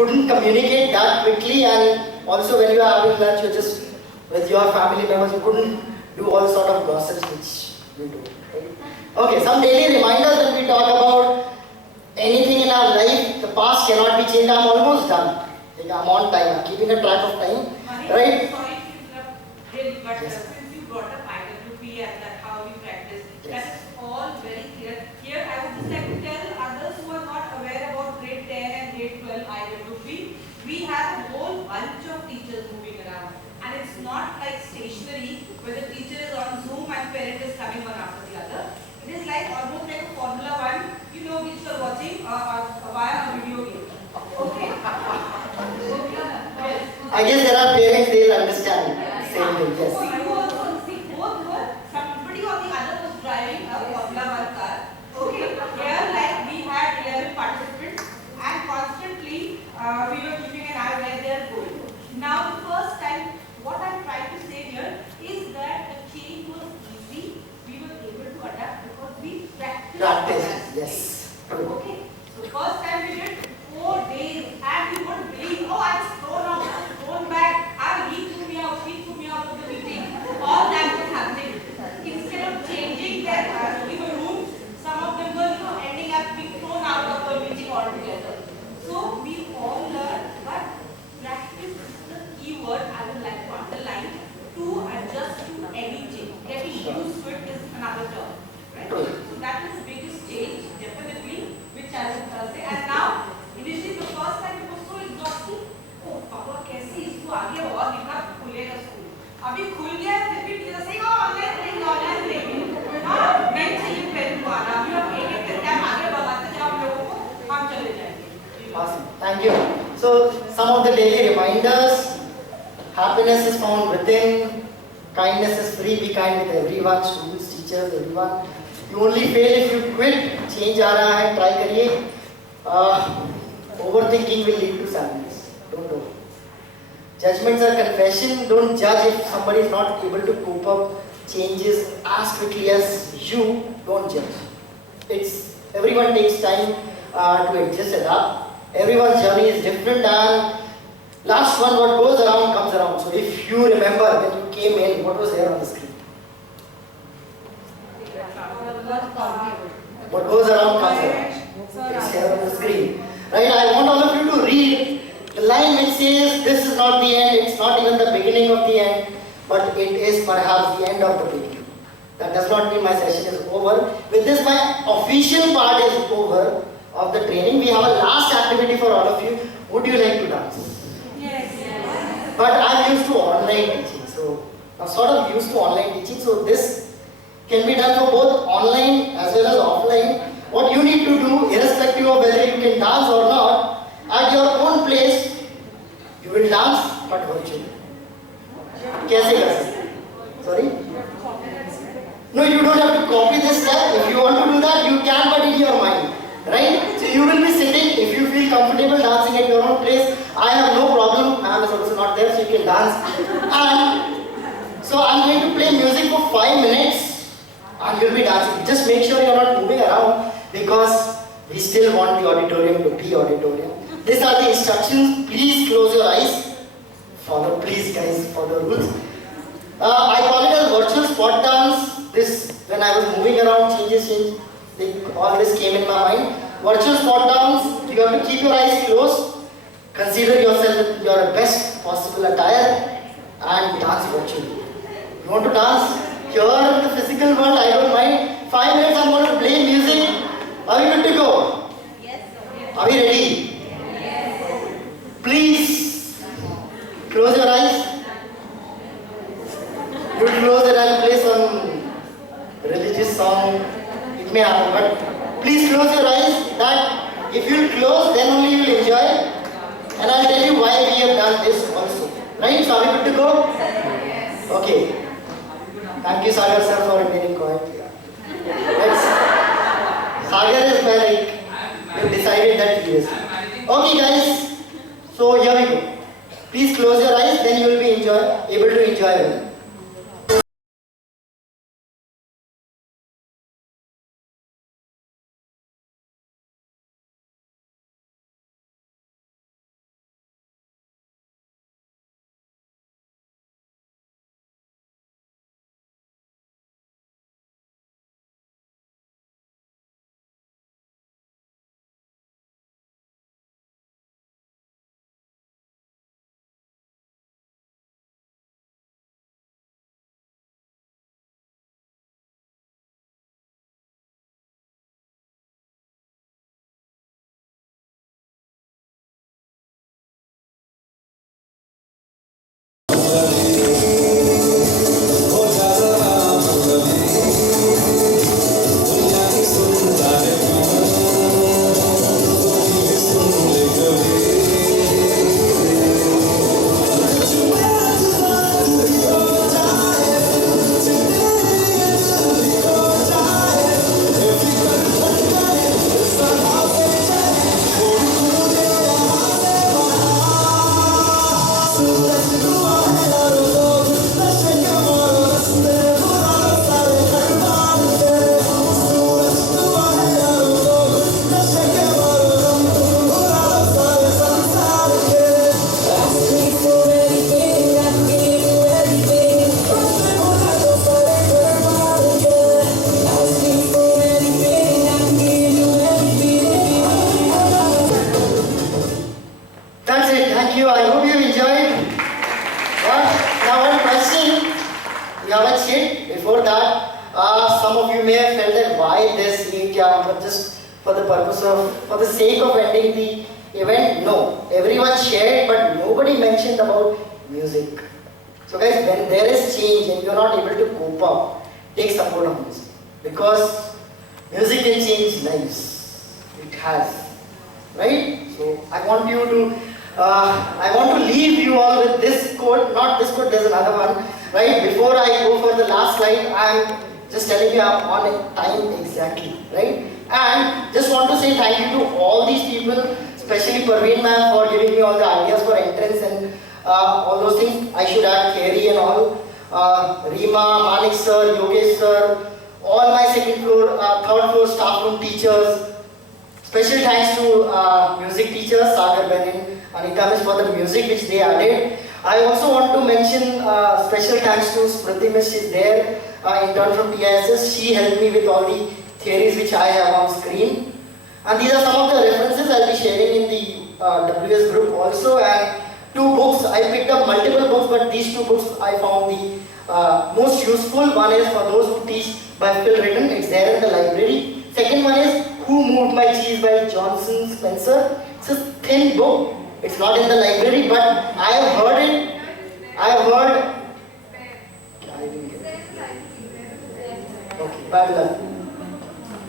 couldn't communicate that quickly, and also when you are having lunch, you're just with your family members, you couldn't do all sort of gossips which we do. Right? Okay, some daily reminders when we talk about anything in our life. The past cannot be changed. I'm almost done. I'm on time. I'm keeping a track of time. Right? Sorry to interrupt, really, but since you brought up IWP and that how we practice, that is all very clear. Here, I would just like to tell others who are not aware about grade 10 and grade 12 IWP, we have a whole bunch of teachers moving around. And it's not like stationary where the teacher is on Zoom and parent is coming one after the other. It is like almost like a Formula One, you know, which you are watching via a video game. Okay? I guess there are parents, they will understand. Same thing, yes. You also see both were somebody or the other was driving a Formula One car. Okay, here like we had 11 participants and constantly we were keeping an eye where they are going. Now the first time, what I'm trying to say here is that the change was easy. We were able to adapt because we practiced. Yes. Okay, so first time we did 4 days and you wouldn't believe, oh, I was thrown out, I was thrown back, he threw me out of the meeting. All that was happening. Instead of changing their rooms, some of them were ending up being thrown out of the meeting altogether. So we all learned, but practice is the key word I would like to underline. To adjust to any change. Getting used to it is another term. Right? So that is the biggest change, definitely, which I would say. And now, initially the first time it was so exhausting. Oh, Papa, कैसे इसको आगे और लिखा खुलेगा school. अभी खुल गया है फिर भी टीचर से ऑनलाइन लेंगे. हाँ, नहीं चाहिए पेन को आना. अभी हम एक करके हम आगे बढ़ाते जाओ लोगों को हम चले जाएंगे. Awesome. Thank you. So some of the daily reminders. Happiness is found within. Kindness is free. Be kind with everyone. Students, teachers, everyone. You only fail if you quit. Change आ रहा है. Try करिए. Overthinking will lead to sadness. Don't do. Judgments are confession. Don't judge if somebody is not able to cope up changes as quickly as you. Don't judge. Everyone takes time to adjust, adapt. Everyone's journey is different, and last one, what goes around comes around. So if you remember when you came in, what was there on the screen? What goes around comes around. It's here on the screen. Right? I want all of you to read the line which says, this is not the end, it's not even the beginning of the end, but it is perhaps the end of the beginning. That does not mean my session is over. With this, my official part is over of the training. We have a last activity for all of you. Would you like to dance? Yes. But I'm used to online teaching, so I'm sort of used to online teaching, so this can be done for both online as well as offline. What you need to do, irrespective of whether you can dance or not, at your own place, you will dance, but virtually. कैसे कर सकते? Sorry? No, you don't have to copy this step. If you want to do that, you can, but in your mind. Right? So you will be sitting, if you feel comfortable dancing at your own place, I have no problem. I am also not there, so you can dance. And so I'm going to play music for 5 minutes, and you'll be dancing. Just make sure you're not moving around, because we still want the auditorium to be auditorium. These are the instructions. Please close your eyes. Follow, please guys, follow rules. I call it as virtual spot dance. This, when I was moving around, all this came in my mind. Virtual spot dance, you have to keep your eyes closed. Consider yourself in your best possible attire and dance virtually. You want to dance here in the physical world, I don't mind. 5 minutes I'm going to play music. Are we good to go? Yes. Are we ready? Yes. Please close your eyes. You close it and play some religious song. It may happen, but please close your eyes. That if you close, then only you will enjoy. And I'll tell you why we have done this also. Right? So are we good to go? Yes. Okay. Thank you, Sagar sir, for remaining quiet. Sagar is like, you decided that he is. Okay guys, so here we go. Please close your eyes, then you will be able to enjoy it. that's it. Thank you. I hope you enjoyed. Now one question. We have a cheat. Before that, some of you may have felt that why this week, but just for the purpose of, for the sake of ending the event. No, everyone shared, but nobody mentioned about music. So guys, when there is change and you're not able to cope up, take support of music. Because music can change lives. It has. Right? So I want to leave you all with this quote, not this quote, there's another one. Right? Before I go for the last slide, I'm just telling you I'm on time exactly. Right? And just want to say thank you to all these people, especially Parveen ma'am for giving me all the ideas for entrance and all those things. I should add Kerry and all. Rima, Manik sir, Yogesh sir, all my second floor, third floor staff room teachers. Special thanks to music teachers, Sagar Benin, Anita Miss for the music which they added. I also want to mention special thanks to Smriti Miss, she's there, intern from TISS. She helped me with all the theories which I have on screen. And these are some of the references I'll be sharing in the WS group also. And 2 books, I picked up multiple books, but these 2 books I found the most useful. One is for those who teach by Phil Ritton, it's there in the library. Second one is Who Moved My Cheese by Johnson Spencer. It's a thin book. It's not in the library, but I have heard it. I have heard. Okay, bad luck.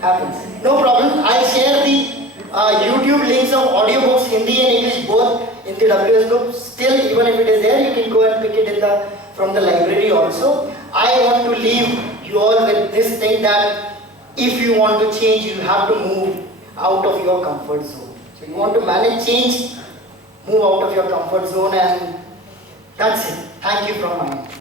Happens. No problem. I'll share the YouTube links of audiobooks, Hindi and English, both in the WS group. Still, even if it is there, you can go and pick it from the library also. I want to leave you all with this thing that if you want to change, you have to move out of your comfort zone. So you want to manage change, move out of your comfort zone, and that's it. Thank you from my end.